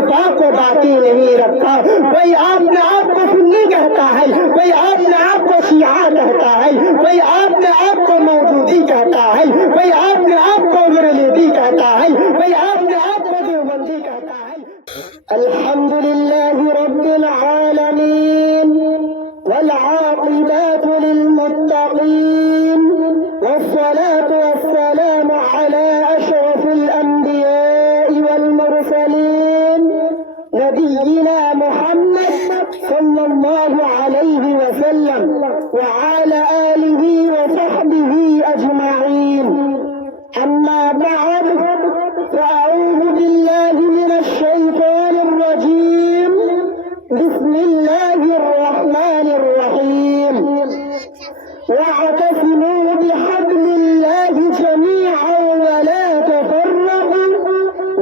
اتفاق کو باقی نہیں رکھا. کوئی اپنے آپ کو سنی کہتا ہے, کوئی اپنے آپ کو شیعہ کہتا ہے, کوئی اپنے آپ کو مودودی کہتا ہے, کوئی اپنے آپ کو بریلوی کہتا ہے, کوئی اپنے آپ کو دیوبندی کہتا ہے. الحمدللہ رب العالمین والعاقبۃ للمتقین والصلاة والسلام على أشرف الأنبياء والمرسلين نبينا محمد صلى الله عليه وسلم وعلى آله وصحبه أجمعين. أما بعد فأعوذ بالله من الشيطان الرجيم. بسم الله الرحمن الرحيم. واعتصموا بحبل الله جميعا ولا تفرقوا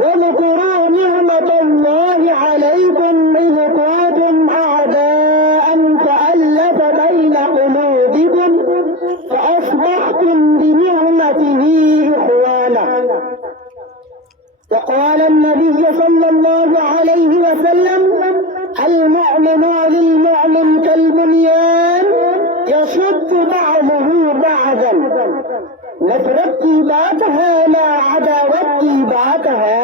واذكروا نعمة الله عليكم إذ كنتم أعداء فألف بين قلوبكم فأصبحتم بنعمته إخوانا. وقال النبي صلى الله عليه وسلم المؤمن للمؤمن كالبنيان يشد بعضه بعضا. نفرت کی بات ہے نہ عداوت کی بات ہے,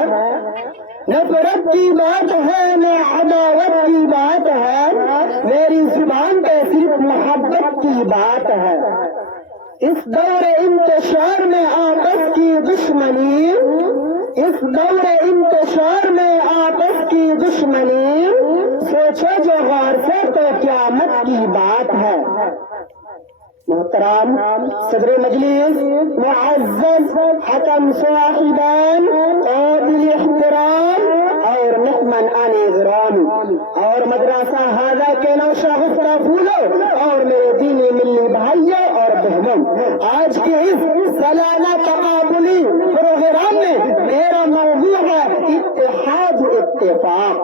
نفرت کی بات ہے نہ عداوت کی بات ہے, میری زبان پہ صرف محبت کی بات ہے. اس دور انتشار میں آپس کی دشمنی, اس دور انتشار میں آپس کی دشمنی, سوچو جو غور سے تو قیامت کی بات ہے. محترم صدر مجلس, معزز حکم صاحبان, قابل احترام اور مہمان گرامی, اور مدرسہ ہاذا کے نوشہ غفرہ پھولو اور میرے دینی ملی بھائیوں اور بہنوں, آج کے اس سالانہ تقابلی پروگرام میں میرا موضوع ہے اتحاد و اتفاق.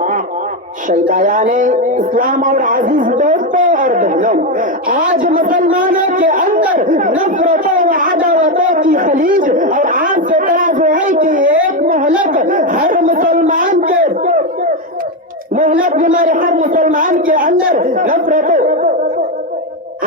شیدایان اسلام اور عزیز دوستوں اور بہنوں, آج مسلمانوں کے اندر نفرتوں و عداوتوں کی خلیج اور آپ سے تنازعی کی ایک مہلک ہر مسلمان کے ہر مسلمان کے اندر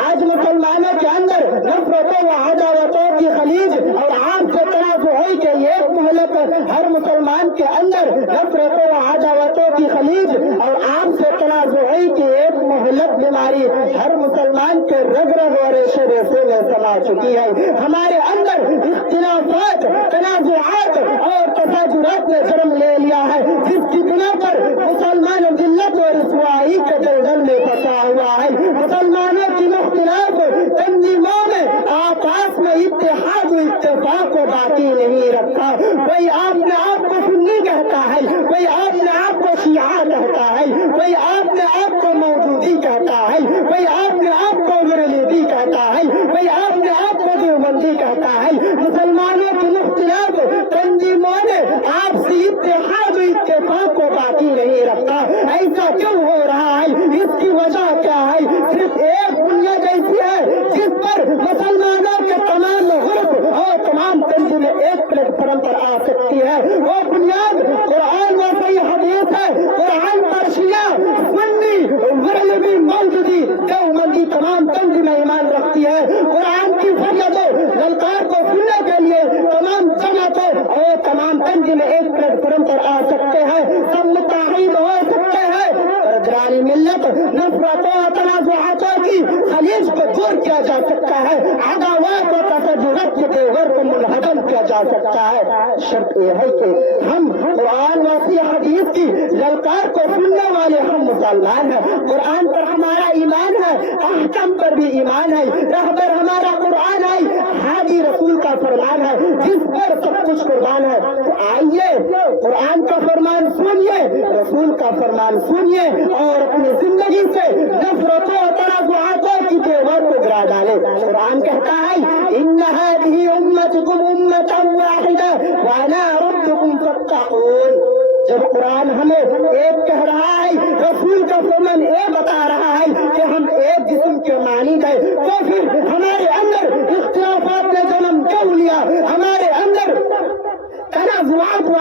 آج مسلمانوں کے اندر نفرتوں و عداوتوں کی خلیج اور عام سے تنازعی کے ایک مہلک ہر مسلمان کے اندر نفرتوں و عداوتوں کی خلیج اور عام سے تنازعی کی ایک مہلک بیماری ہر مسلمان کے رگ رگ اور ریشے ریشے میں سما چکی ہے. ہمارے اندر اختلافات, تنازعات اور تشاجرات نے جنم لے لیا ہے, جس کی بنا پر مسلمان ذلت اور رسوائی کے دلدل میں پھنسا ہوا ہے. مسلمانوں کی مختلف تنظیموں میں آپس میں اتحاد و اتفاق کو باقی نہیں رکھا. کوئی اپنے آپ کو سنی کہتا ہے, کوئی اپنے آپ کو شیعہ کہتا ہے, کوئی اپنے آپ کو مودودی کہتا ہے, کوئی اپنے آپ کو بریلوی کہتا ہے, کوئی اپنے آپ کو دیوبندی کہتا ہے. مسلمانوں کی مختلف تنظیموں نے آپسی اتحاد و اتفاق کو باقی نہیں رکھا. ایسا کیوں ہو رہا ہے؟ اس کی وجہ کیا ہے؟ صرف ایک بنیاد ایسی ہے جس پر مسلمانوں کے تمام غرب اور تمام تنظیمیں ایک پلیٹ فارم پر آ سکتی ہے. وہ بنیاد قرآن و صحیح حدیث ہے. قرآن پر شیعہ, سنی, بریلوی, مودودی, دیوبندی تمام تنظیمیں ایمان رکھتی ہے. قرآن کی فریادوں للکار کو سننے کے لیے تمام جماعتوں اور تمام تنظیمیں ایک پلیٹ فارم پر آ سکتے ہیں. سب متحد ہو سکتے ہیں. برادران ملت, نفرتوں اور تنازعاتوں کی خلیج کو دور کیا جا سکتا ہے. عداوات و تشدد کے دیور کو منہدم کیا جا سکتا ہے. شرط یہ ہے کہ ہم قرآن و صحیح حدیث کی للکار کو سننے والے ہم مسلمان ہیں. قرآن پر ہمارا ایمان ہے, احکام پر بھی ایمان ہے. رہبر ہمارا قرآن ہے, ہادی رسول کا فرمان ہے, جس پر سب کچھ قربان ہے. تو آئیے قرآن کا فرمان سنیے, رسول کا فرمان سنیے اور اپنی زندگی سے نفرتوں اور تنازعاتوں کی دیوار کو گرا ڈالے. قرآن کہتا ہے ان هذه امتكم امة واحدة وانا ربكم فاتقون. جب قرآن ہمیں ایک کہہ رہا ہے, رسول کا فرمان ایک بتا رہا ہے کہ ہم ایک جسم کے مانی گئے, تو پھر ہمارے اندر اختلافات نے جنم کیوں لیا؟ ہمارے اندر تنازعات و